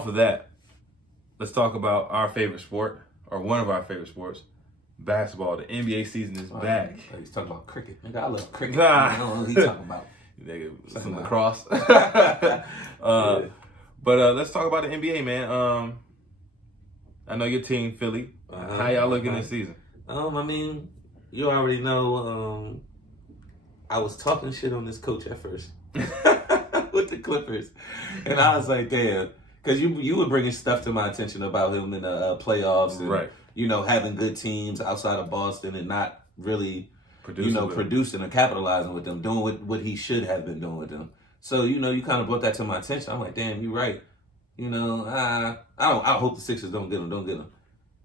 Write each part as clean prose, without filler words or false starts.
off of that, let's talk about our favorite sport, or one of our favorite sports, basketball. The NBA season is back. He's talking about cricket. Nigga, I love cricket. I don't know what he's talking about. Nigga, some lacrosse. But let's talk about the NBA, man. I know your team, Philly. How y'all looking this season? I mean, you already know. I was talking shit on this coach at first with the Clippers, and I was like, damn, because you were bringing stuff to my attention about him in the playoffs, and, right? You know, having good teams outside of Boston and not really, producing or capitalizing with them, doing what he should have been doing with them. So you kind of brought that to my attention. I'm like, damn, you're right. I hope the Sixers don't get him. Don't get him.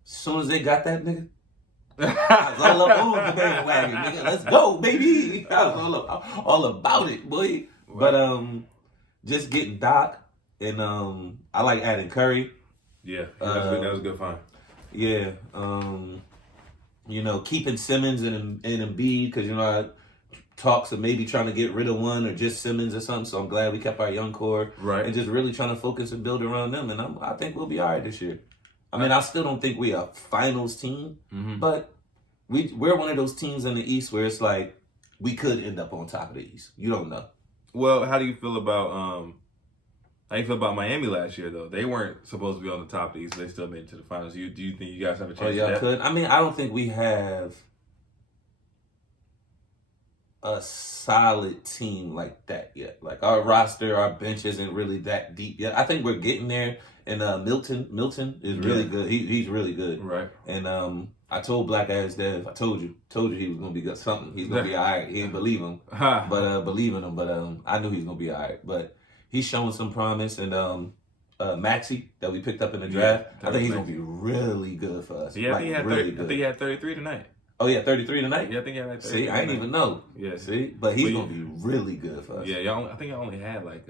As soon as they got that nigga, I was all up on the bandwagon, nigga. Let's go, baby. I was all about it, boy. Right. But just getting Doc and I like adding Curry. Yeah, that was a good find. Yeah, keeping Simmons and Embiid because talks of maybe trying to get rid of one or just Simmons or something. So I'm glad we kept our young core, right? And just really trying to focus and build around them. And I think we'll be all right this year. I mean, I still don't think we're a finals team, but we're one of those teams in the East where it's like we could end up on top of the East. You don't know. Well, how do you feel about Miami last year though? They weren't supposed to be on the top of the East. They still made it to the finals. Do you think you guys have a chance? Oh, y'all could. I mean, I don't think we have a solid team like that yet. Like our roster, our bench isn't really that deep yet. I think we're getting there. And Milton is really good. He's really good. Right. And I told Black Ass Dev, I told you he was gonna be good something. He's gonna be all right. He didn't believe him, but believe in him. But I knew he was gonna be all right. But he's showing some promise. And Maxey that we picked up in the draft, I think he's gonna be really good for us. Yeah, I think he had 33 tonight. Oh yeah, 33 tonight. Yeah, I think he had like 33. See, I didn't even know. Yeah, see, but he's gonna be really good for us. Yeah, I think I only had like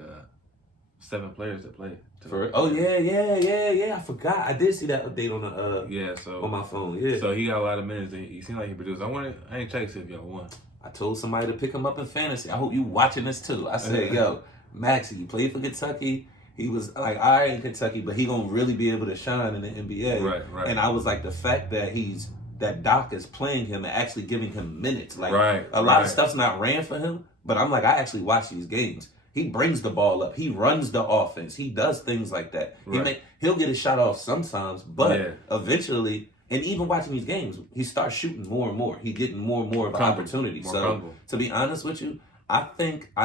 7 players that played. Oh yeah. I forgot. I did see that update on the on my phone. Yeah. So he got a lot of minutes. He seemed like he produced. I ain't checked if y'all won. I told somebody to pick him up in fantasy. I hope you watching this too. I said, yo, Maxie, he played for Kentucky. He was like all right in Kentucky, but he gonna really be able to shine in the NBA. Right. And I was like, the fact that Doc is playing him and actually giving him minutes. Like a lot of stuff's not ran for him, but I'm like, I actually watch these games. He brings the ball up. He runs the offense. He does things like that. Right. He'll get a shot off sometimes, but eventually, and even watching these games, he starts shooting more and more. He's getting more and more of an opportunity. To be honest with you, I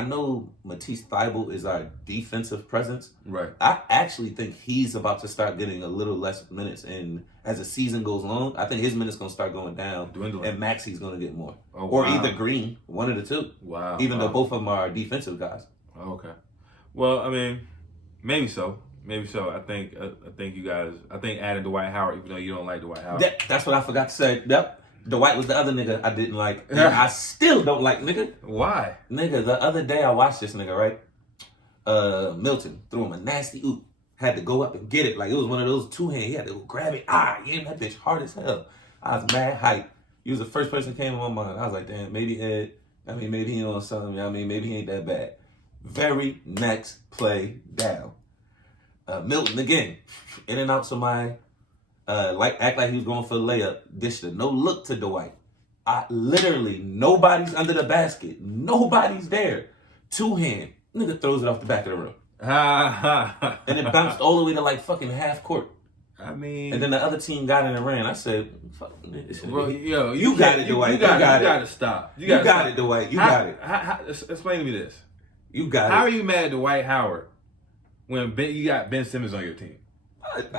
know Matisse Thybulle is our defensive presence. Right. I actually think he's about to start getting a little less minutes, and as the season goes on, I think his minutes going to start going down. Dwindling. And Maxey's going to get more. Oh, or either Green, one of the two. Wow. Even though both of them are defensive guys. Okay. Well, I mean, maybe so. I think adding Dwight Howard, even though you don't like Dwight Howard. That's what I forgot to say. Yep. Dwight was the other nigga I didn't like. I still don't like, nigga. Why? Nigga, the other day I watched this nigga, right? Milton threw him a nasty oop. Had to go up and get it. Like it was one of those two-hand. He had to go grab it. Yeah, that bitch hard as hell. I was mad hype. He was the first person that came to my mind. I was like, damn, maybe maybe he on something. Maybe he ain't that bad. Very next play down. Milton again, in and out somebody, act like he was going for the layup, dished a no look to Dwight. Literally, nobody's under the basket. Nobody's there. Two-hand. Nigga throws it off the back of the rim. And it bounced all the way to like fucking half court. I mean, and then the other team got in and ran. I said, "Fuck, bro, yo, you got it, Dwight. You got to stop. You got it, Dwight. You got it. Explain to me this. You got it. How are you mad at Dwight Howard when you got Ben Simmons on your team?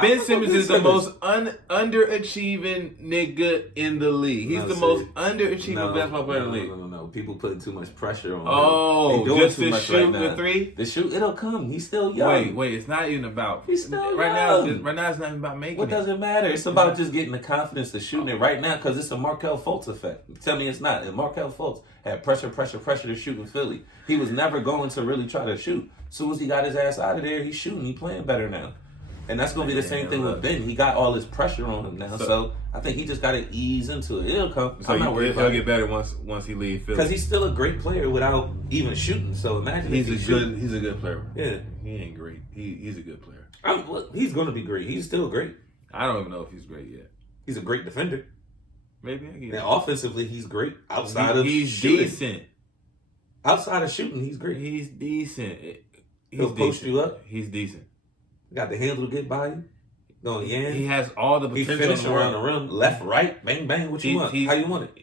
Ben Simmons is the most underachieving nigga in the league. He's the most underachieving basketball player in the league. No. People putting too much pressure on him. Oh, just to shoot with three? The shoot, it'll come. He's still young. Wait. It's not even about. He's still right young. Now, it's not even about making it. What does it matter? It's about just getting the confidence to shooting it right now because it's a Markelle Fultz effect. Tell me it's not. And Markelle Fultz had pressure to shoot in Philly. He was never going to really try to shoot. As soon as he got his ass out of there, he's shooting. He's playing better now. And that's going to be the same thing with Ben. He got all this pressure on him now. So I think he just got to ease into it. It'll come. So he'll get better once he leaves Philly. Because he's still a great player without even shooting. So imagine he's a good player. Yeah. He ain't great. He's a good player. He's going to be great. He's still great. I don't even know if he's great yet. He's a great defender. Maybe I get it. Offensively, he's great. Outside of he's shooting. Decent. Outside of shooting, he's great. He's decent. He'll post you up. He's decent. Got the handle to get by you. Going in. He has all the potential. He finishes around the rim, left, right, bang, bang. What you want? How you want it?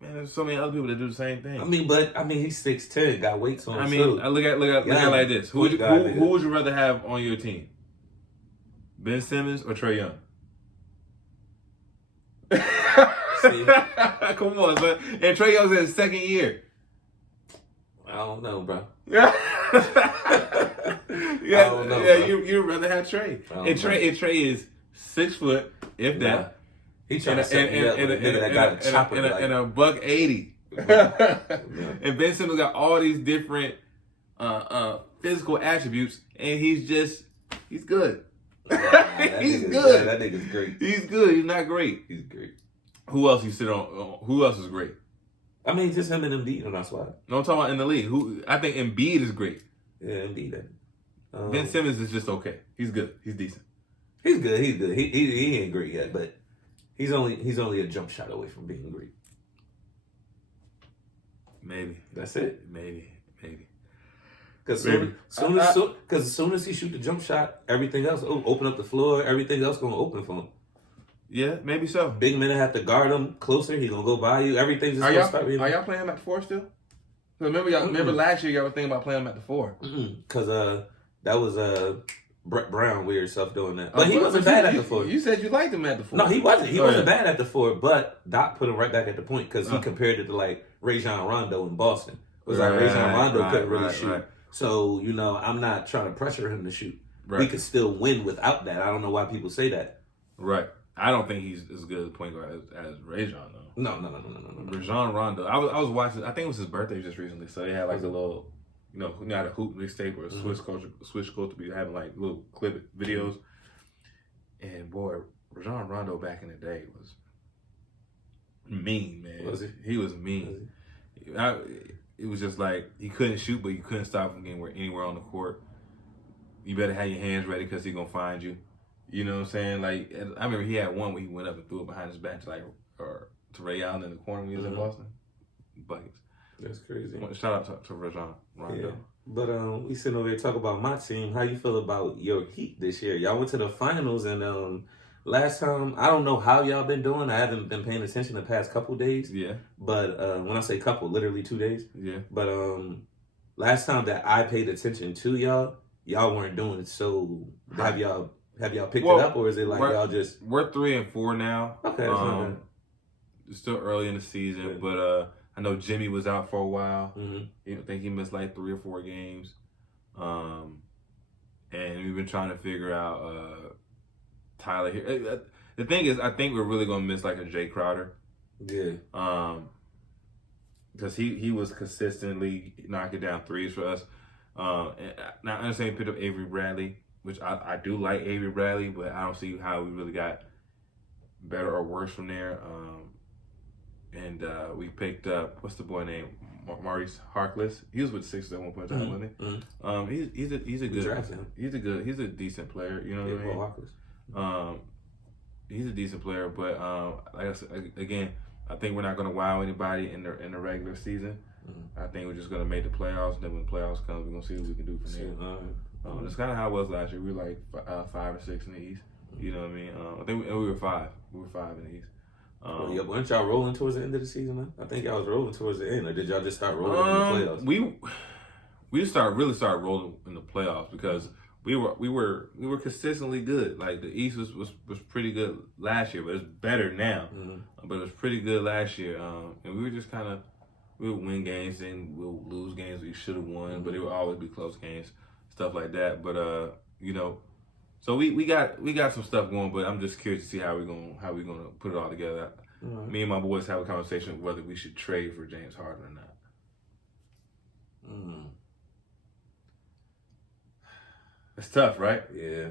Man, there's so many other people that do the same thing. He's 6'10", got weights on. Look at it like this. Who would you rather have on your team? Ben Simmons or Trae Young? Come on, son. And Trae Young's in his second year. I don't know, bro. I don't know, bro. You'd rather have Trae. And Trae is 6 foot, if that. He trying to set me up with a nigga that got a chopper. And a $180. Yeah. And Ben Simmons got all these different physical attributes, and he's good. He's good. That nigga's great. He's good. He's not great. He's great. Who else you sit on? Who else is great? Just him and Embiid on our squad. No, I'm talking about in the league. I think Embiid is great. Yeah, Embiid. Ben Simmons is just okay. He's good. He's decent. He's good. He ain't great yet, but he's only a jump shot away from being great. Maybe. That's it. Maybe. Because as soon as he shoot the jump shot, everything else open up the floor. Everything else gonna open for him. Yeah, maybe so. Big men have to guard him closer. He gonna go by you. Everything's just gonna start. Are y'all playing him at the 4 still? Remember last year y'all were thinking about playing him at the 4. Because that was Brett Brown weird stuff doing that. But he wasn't bad at the 4. You said you liked him at the 4. No, he wasn't. He wasn't bad at the 4. But Doc put him right back at the point because he compared it to like Rajon Rondo in Boston. It was like Rajon Rondo couldn't really shoot. Right. So I'm not trying to pressure him to shoot. Right. We could still win without that. I don't know why people say that. Right. I don't think he's as good a point guard as Rajon though. No. Rajon Rondo. I was watching. I think it was his birthday just recently, so they had like a little, not a hoop mixtape or a Swiss culture be having like little clip videos. And boy, Rajon Rondo back in the day was mean, man. Was he? He was mean. It was just like he couldn't shoot, but you couldn't stop him getting anywhere on the court. You better have your hands ready because he's gonna find you. You know what I'm saying? Like, I remember he had one where he went up and threw it behind his back to Ray Allen in the corner when he was in Boston. Buckets. That's crazy. Shout out to Rajon Rondo. Yeah. But we sitting over here talking about my team. How you feel about your Heat this year? Y'all went to the finals, and last time, I don't know how y'all been doing. I haven't been paying attention the past couple days. Yeah. But when I say couple, literally 2 days. Yeah. But last time that I paid attention to y'all weren't doing it. So have y'all picked it up, or is it like y'all just... We're 3-4 now. Okay. It's still early in the season, but I know Jimmy was out for a while. Mm-hmm. I think he missed like 3 or 4 games. And we've been trying to figure out Tyler here. The thing is, I think we're really going to miss like a Jay Crowder. Yeah. Because he was consistently knocking down threes for us. Now, I understand he picked up Avery Bradley, which I do like Avery Bradley, but I don't see how we really got better or worse from there. And we picked up, what's the boy name? Maurice Harkless. He was with the Sixers at one point in time, wasn't he? Mm-hmm. He's a decent player. You know what I mean? He's a decent player, but like I said, again, I think we're not going to wow anybody in the regular season. Mm-hmm. I think we're just going to make the playoffs, and then when the playoffs come, we're going to see what we can do from there. That's kind of how it was last year. We were like 5 or 6 in the East. You know what I mean? I think we were 5. We were 5 in the East. Weren't y'all rolling towards the end of the season, man? I think y'all was rolling towards the end, or did y'all just start rolling in the playoffs? We started rolling in the playoffs because we were consistently good. Like the East was pretty good last year, but it's better now. Mm-hmm. But it was pretty good last year, and we were just kind of we would win games and we'll lose games we should have won, but it would always be close games, stuff like that. But so we got some stuff going, but I'm just curious to see how we're gonna put it all together. Right. Me and my boys have a conversation whether we should trade for James Harden or not. It's tough, right? Yeah.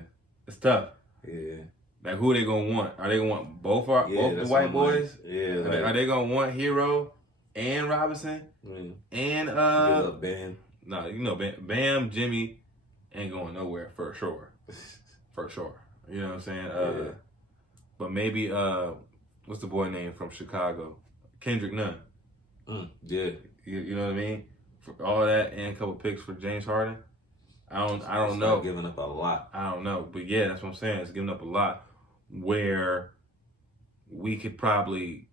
It's tough. Yeah. Like, who are they gonna want? Are they gonna want both the white boys? Yeah. Are they gonna want Hero and Robinson and give up Bam? No, you know Bam, Jimmy ain't going nowhere for sure. For sure. You know what I'm saying? Yeah. But maybe what's the boy name from Chicago? Kendrick Nunn. Yeah. You know what I mean? For all that and a couple picks for James Harden. I don't know. Giving up a lot. I don't know. But yeah, that's what I'm saying. It's giving up a lot where we could probably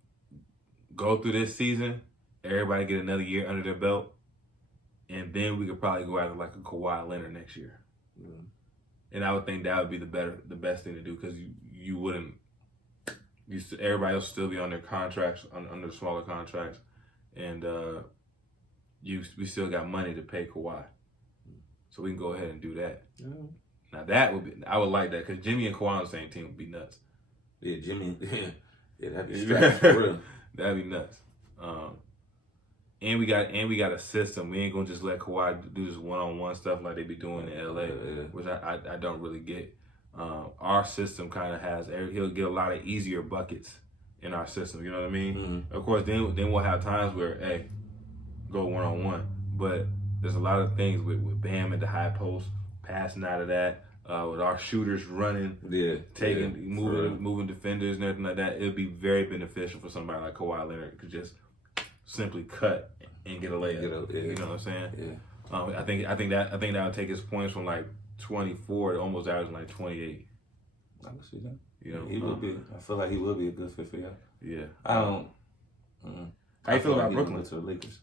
go through this season, everybody get another year under their belt, and then we could probably go after like a Kawhi Leonard next year. Mm. And I would think that would be the best thing to do because you wouldn't. Everybody else still be on their contracts, under smaller contracts, and we still got money to pay Kawhi, so we can go ahead and do that. Mm. Now that would be, I would like that because Jimmy and Kawhi on the same team would be nuts. Yeah, Jimmy. Yeah, that'd be strapped for real. That'd be nuts. And we got a system. We ain't gonna just let Kawhi do this one-on-one stuff like they be doing in LA, which I don't really get. Our system kind of has he'll get a lot of easier buckets in our system. You know what I mean? Mm-hmm. Of course, then we'll have times where go one-on-one, but there's a lot of things with Bam at the high post, passing out of that. With our shooters running, moving defenders and everything like that, it would be very beneficial for somebody like Kawhi Leonard to just simply cut and get a layup. You know what I'm saying? Yeah. I think that would take his points from like 24 to almost averaging like 28. I can see that. You know, he would be. I feel like he would be a good fit for y'all. Yeah. I don't. How you feel about Brooklyn? Go to the Lakers.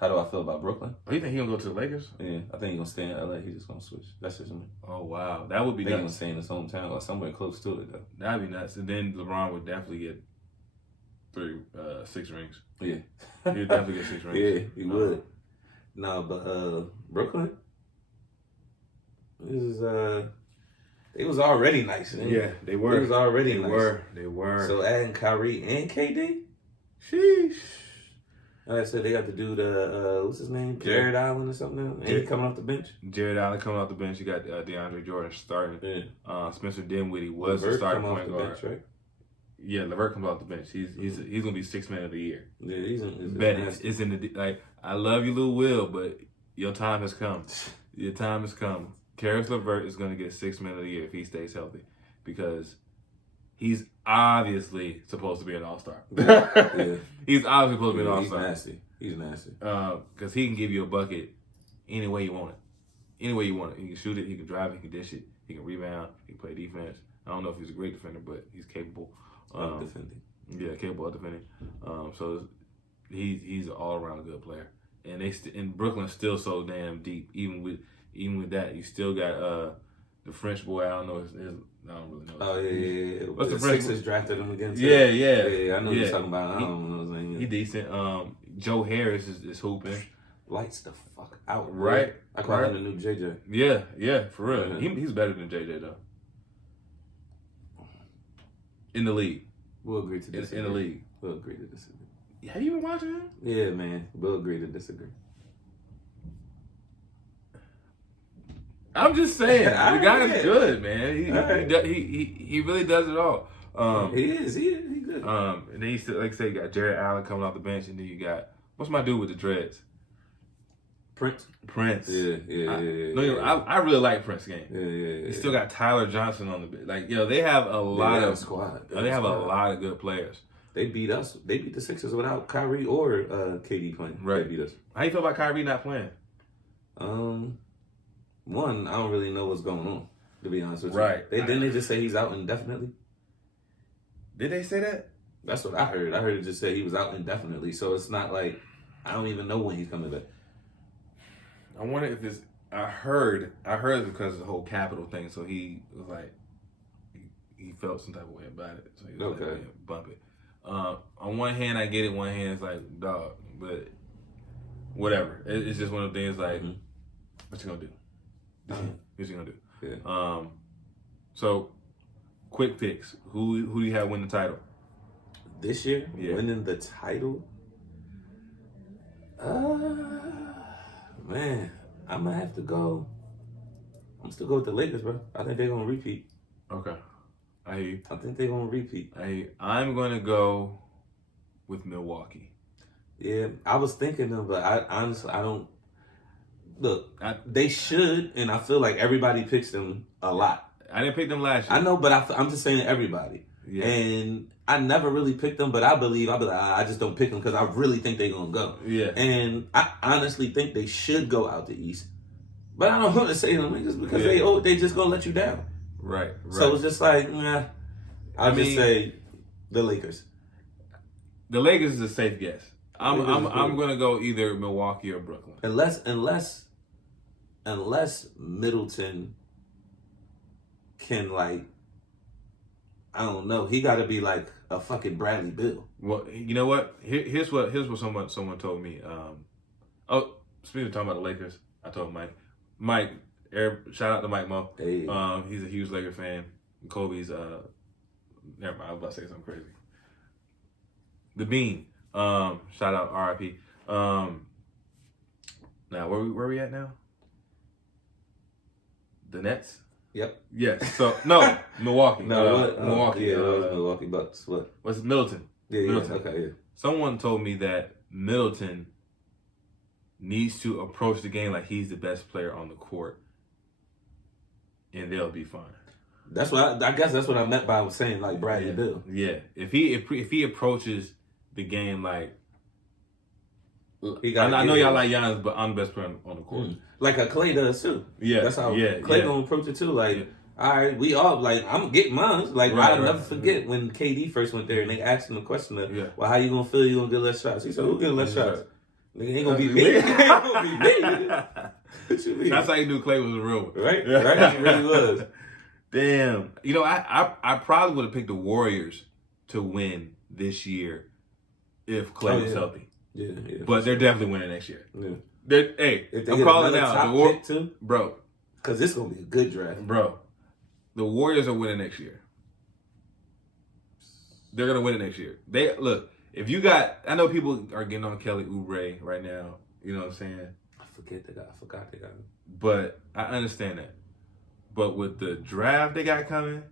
How do I feel about Brooklyn? Oh, you think he gonna go to the Lakers? Yeah, I think he gonna stay in LA. He's just gonna switch. That's just me. Oh wow, that would be nuts. He gonna stay in his hometown or somewhere close to it though. That'd be nuts. And then LeBron would definitely get 6 rings. Yeah, he'd definitely get 6 rings. Yeah, he would. No, but Brooklyn, this is they was already nice. Man. Yeah, they were. They was already nice. They were. So adding Kyrie and KD, sheesh. Like I said, they got to do the what's his name, Jared Allen or something now. And he coming off the bench. Jared Allen coming off the bench. You got DeAndre Jordan starting. Yeah. Spencer Dinwiddie was LeVert the starting come point off the guard. bench, right? Yeah, LeVert comes off the bench. He's gonna be 6th man of the year. Yeah, he's it's in the like. I love you, Lou Will, but your time has come. Your time has come. Karis LeVert is gonna get 6th man of the year if he stays healthy, because he's obviously supposed to be an all-star. Yeah. He's obviously supposed to be an all-star. He's nasty. Because he can give you a bucket any way you want it. Any way you want it. He can shoot it, he can drive it, he can dish it, he can rebound, he can play defense. I don't know if he's a great defender, but he's capable of defending. Yeah, capable of defending. So he's an all-around good player. And and Brooklyn's still so damn deep. Even with that, you still got the French boy. I don't know his I don't really know. Oh yeah. What's the Sixers drafted him again? Too. Yeah. I know what you're talking about. I don't know his name. He decent. Joe Harris is hooping. Lights the fuck out, bro. Right? I call him the new JJ. Yeah, for real. He's better than JJ though. In the league. We'll agree to disagree. In the league. We'll agree to disagree. Have you been watching him? Yeah, man. We'll agree to disagree. I'm just saying, the guy is good, man. He really does it all. He is good. And then you still, like I say, you got Jared Allen coming off the bench, and then you got what's my dude with the dreads? Prince. I really like Prince game. Yeah. You still got Tyler Johnson on the bench. Like, they have a lot of squad. They have a lot of good players. They beat us. They beat the Sixers without Kyrie or KD playing. Right. They beat us. How you feel about Kyrie not playing? One, I don't really know what's going on, to be honest with you. Right. Didn't they just say he's out indefinitely? Did they say that? That's what I heard. I heard it just say he was out indefinitely. So it's not like, I don't even know when he's coming back. I wonder if this, I heard it because of the whole capital thing. So he was like, he felt some type of way about it. So he was like, yeah, bump it. On one hand, I get it. One hand, it's like, dog, but whatever. It's just one of the things like, what you gonna do? What you gonna do? Yeah. So, quick picks. Who do you have win the title this year? Yeah. Winning the title? Man, I'm gonna have to go. I'm still go with the Lakers, bro. I think they're gonna repeat. Okay. I hear you. I think they're gonna repeat. I'm gonna go with Milwaukee. Yeah, I was thinking them, but I honestly I don't. Look, they should, and I feel like everybody picks them a lot. I didn't pick them last year. I know, but I'm just saying everybody. Yeah. And I never really picked them, but I just don't pick them because I really think they're going to go. Yeah. And I honestly think they should go out the East. But I don't want to say them niggas because they just going to let you down. Right. So it's just like, I'll just say the Lakers. The Lakers is a safe guess. I'm going to go either Milwaukee or Brooklyn. Unless Middleton can, like, I don't know, he got to be like a fucking Bradley Beal. Well, you know what? Here's what someone told me. Speaking of talking about the Lakers, I told Mike, shout out to Mike Mo. Hey. He's a huge Laker fan. Kobe's never mind. I was about to say something crazy. The Bean. Shout out RIP. Now where we at now? The Nets? Yep. Yes. So no, Milwaukee. Milwaukee. Yeah, Milwaukee Bucks. What? What's Middleton? Yeah, Middleton. Okay, yeah. Someone told me that Middleton needs to approach the game like he's the best player on the court, and they'll be fine. That's what I guess. That's what I meant by saying like Bradley Beal. Yeah. If he approaches the game like. I know y'all like Giannis, but I'm the best player on the court. Like a Clay does too. Yeah, that's how Clay gonna approach it too. Like, all right, we all like I'm getting mine. Like I'll never forget when KD first went there and they asked him the question of, well, how you gonna feel? You gonna get less shots? He said, who get less shots? Nigga ain't gonna be me. Ain't gonna be me. What you mean? That's how you knew Clay was a real one, right? Right, he really was. Damn, you know, I probably would have picked the Warriors to win this year if Clay was healthy. Yeah, but they're definitely winning next year. Yeah. If I'm calling out the pick too, bro, because this is gonna be a good draft, bro. The Warriors are winning next year. They're gonna win it next year. They look. If you got, I know people are getting on Kelly Oubre right now. You know what I'm saying? I forgot they got him. But I understand that. But with the draft they got coming,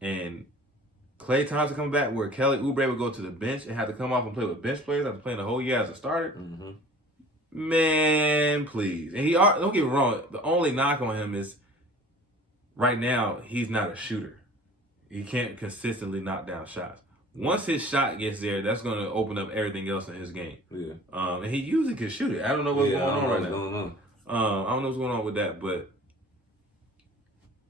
and Klay Thompson coming back, where Kelly Oubre would go to the bench and have to come off and play with bench players after playing the whole year as a starter. Mm-hmm. Man, please. And don't get me wrong. The only knock on him is right now he's not a shooter. He can't consistently knock down shots. Once his shot gets there, that's going to open up everything else in his game. Yeah. And he usually can shoot it. I don't know what's going on right now. I don't know what's going on with that, but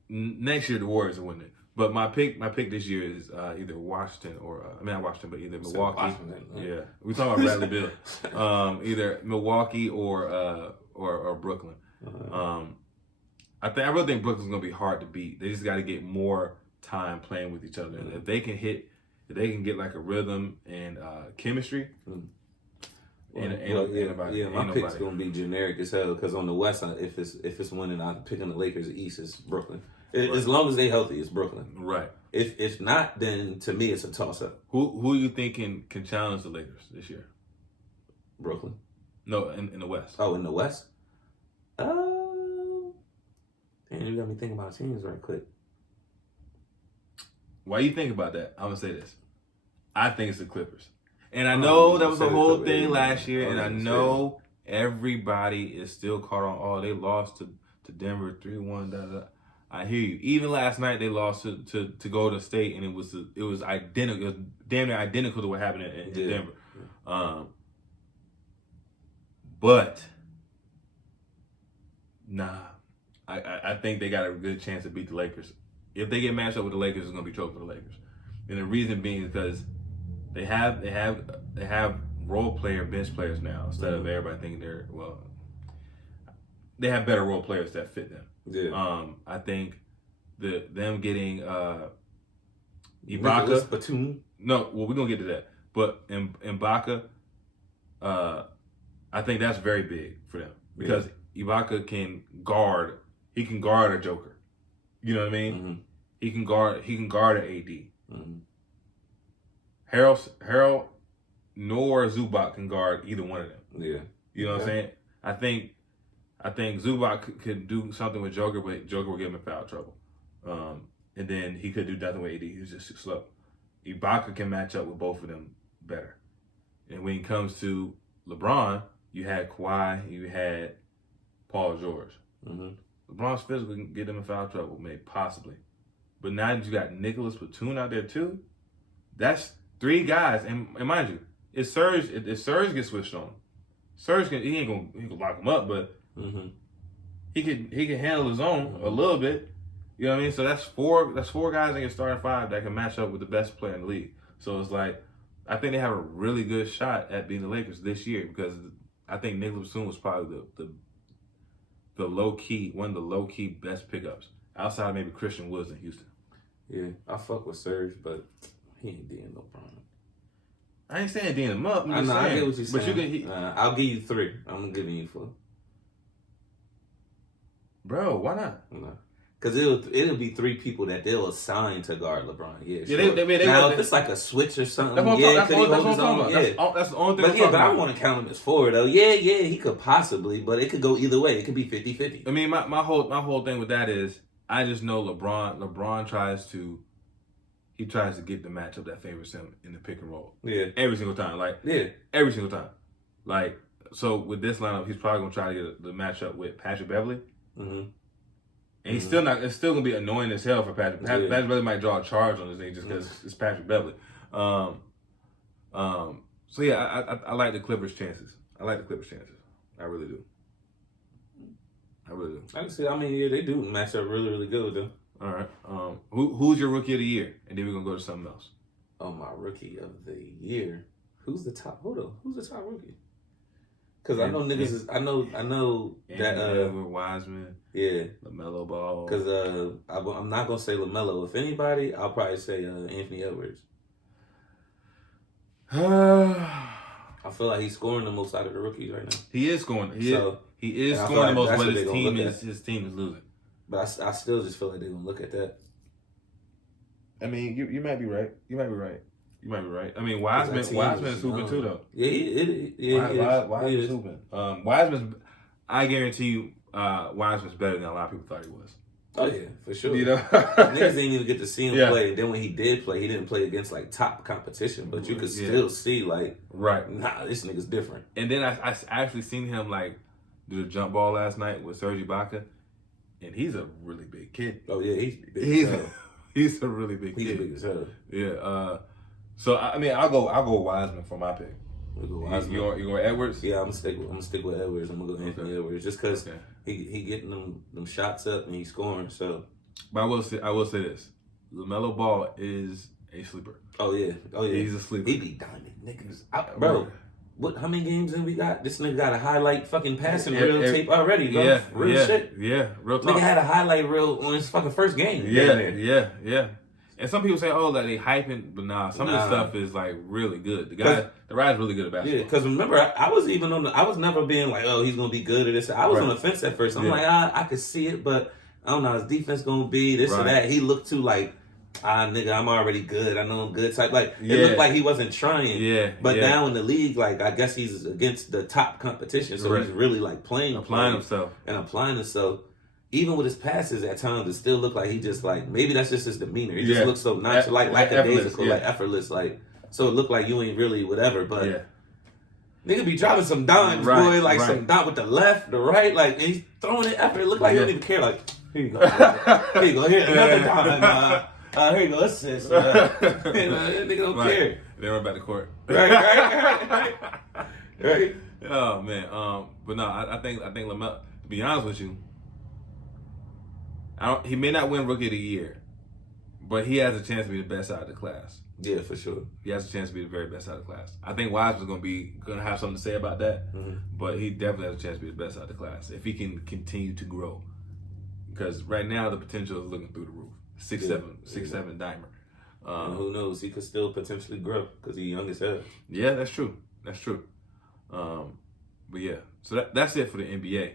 next year the Warriors are winning. But my pick this year is either Washington or not Washington, but either Milwaukee. Yeah, we talking about Bradley Beal. Either Milwaukee or Brooklyn. I really think Brooklyn's gonna be hard to beat. They just got to get more time playing with each other. If they can get like a rhythm and chemistry. My pick's gonna be generic as hell because on the West, if it's winning, I'm picking the Lakers. The East is Brooklyn. As long as they healthy, it's Brooklyn. Right. If not, then to me it's a toss up. Who you think can challenge the Lakers this year? Brooklyn. No, in the West. Oh, in the West. Damn, you got me thinking about teams right quick. While you think about that, I'm gonna say this. I think it's the Clippers. And I know that was the whole thing last year, and I know everybody is still caught on, they lost to Denver 3-1, I hear you. Even last night they lost to Golden State, and it was identical. It was damn near identical to what happened in Denver. But I think they got a good chance to beat the Lakers. If they get matched up with the Lakers, it's gonna be trouble for the Lakers. And the reason being is because they have role player bench players now instead of everybody thinking they have better role players that fit them. Yeah. I think them getting Ibaka. Batum. No, well, we're gonna get to that. But Ibaka, I think that's very big for them because Ibaka can guard. He can guard a Joker. You know what I mean? Mm-hmm. He can guard an AD. Mm-hmm. Harold nor Zubac can guard either one of them. Yeah. You know what I'm saying? I think I think Zubac could do something with Joker, but Joker will give him in foul trouble. And then he could do nothing with AD. He's just too slow. Ibaka can match up with both of them better. And when it comes to LeBron, you had Kawhi, you had Paul George. LeBron's physical can get them in foul trouble, maybe possibly. But now that you got Nicholas Batum out there too, that's 3 guys. And mind you, if Serge gets switched on, Serge he ain't gonna lock him up, but he can handle his own a little bit. You know what I mean? So that's four guys in your starting 5 that can match up with the best player in the league. So it's like, I think they have a really good shot at being the Lakers this year because I think Nicholas Batum was probably the low key, one of the low key best pickups outside of maybe Christian Woods in Houston. Yeah, I fuck with Serge, but he ain't doing no problem. I ain't saying D'ing him up. I know, I get what you're saying. But I'll give you 3. I'm giving you 4. Bro, why not? No. Because it'll be 3 people that they'll assign to guard LeBron. Yeah, sure. Yeah, they now, if it's like a switch or something, that's what I'm talking about. Yeah. That's the only thing. But I want to count him as 4 though. Yeah, he could possibly, but it could go either way. It could be 50-50. I mean, my whole thing with that is I just know LeBron tries to get the matchup that favors him in the pick and roll. Yeah. Every single time. Every single time. So with this lineup, he's probably gonna try to get the matchup with Patrick Beverley. And he's still not. It's still gonna be annoying as hell for Patrick. Patrick Beverley might draw a charge on this thing just because it's Patrick Beverley. So yeah, I like the Clippers' chances. I really do. I can see. I mean, yeah, they do match up really, really good though. All right. Who's your rookie of the year? And then we're gonna go to something else. Oh, my rookie of the year. Who's the top? Hold on. Who's the top rookie? Because I know niggas is. I know that Wiseman. Yeah. LaMelo Ball. Because I'm not gonna say LaMelo. If anybody, I'll probably say Anthony Edwards. I feel like he's scoring the most out of the rookies right now. He is scoring. He is scoring the most, but his team is losing. But I still just feel like they're gonna look at that. I mean, you might be right. You might be right. I mean, Wiseman is hooping too, though. Yeah, Wiseman's hooping. Wiseman's. I guarantee you, Wiseman's better than a lot of people thought he was. Oh yeah, for sure. You know, niggas didn't even get to see him play. And then when he did play, he didn't play against like top competition, but you could still see like, nah, this nigga's different. And then I actually seen him like do the jump ball last night with Serge Ibaka, and he's a really big kid. Oh yeah, he's big. He's a really big kid. He's big as hell. Yeah. So I mean, I'll go Wiseman for my pick. We'll go Wiseman. You going Edwards? Yeah, I'm gonna stick with Edwards. I'm gonna go Anthony Edwards just because he getting them shots up and he's scoring. So, but I will say this: LaMelo Ball is a sleeper. Oh yeah, he's a sleeper. He be diamond niggas, bro. How many games have we got? This nigga got a highlight fucking passing reel tape already, bro. Yeah, real shit. Yeah, real talk. Nigga had a highlight reel on his fucking first game. Yeah. And some people say, oh, that they hyping, but nah, some of the stuff is like really good. The guy's really good at basketball. Yeah, because remember, I was never being like, oh, he's gonna be good at this. I was on the fence at first. I'm like, I could see it, but I don't know how his defense gonna be, this or that. He looked too like, nigga, I'm already good. I know I'm good type. Like, it looked like he wasn't trying. Yeah. But now in the league, like, I guess he's against the top competition. So he's really like applying himself. Even with his passes at times, it still looked like he just like, maybe that's just his demeanor. He just looks so nonchalant, like effortless. Like, so it looked like you ain't really whatever, but nigga be dropping some dimes, boy, like some dot with the left, the right, like, and he's throwing it effort. It looked like he don't even care. Like, here you go. Here's another dime. Here you go, assist. Nigga don't care. They run back to court. Right. Oh man. But no, I think LaMelo. To be honest with you, he may not win Rookie of the Year, but he has a chance to be the best out of the class. Yeah, for sure. He has a chance to be the very best out of the class. I think Wiseman's gonna have something to say about that, but he definitely has a chance to be the best out of the class if he can continue to grow. Because right now the potential is looking through the roof. 6'7" dimer. And who knows? He could still potentially grow because he's young as hell. Yeah, that's true. But yeah, so that's it for the NBA.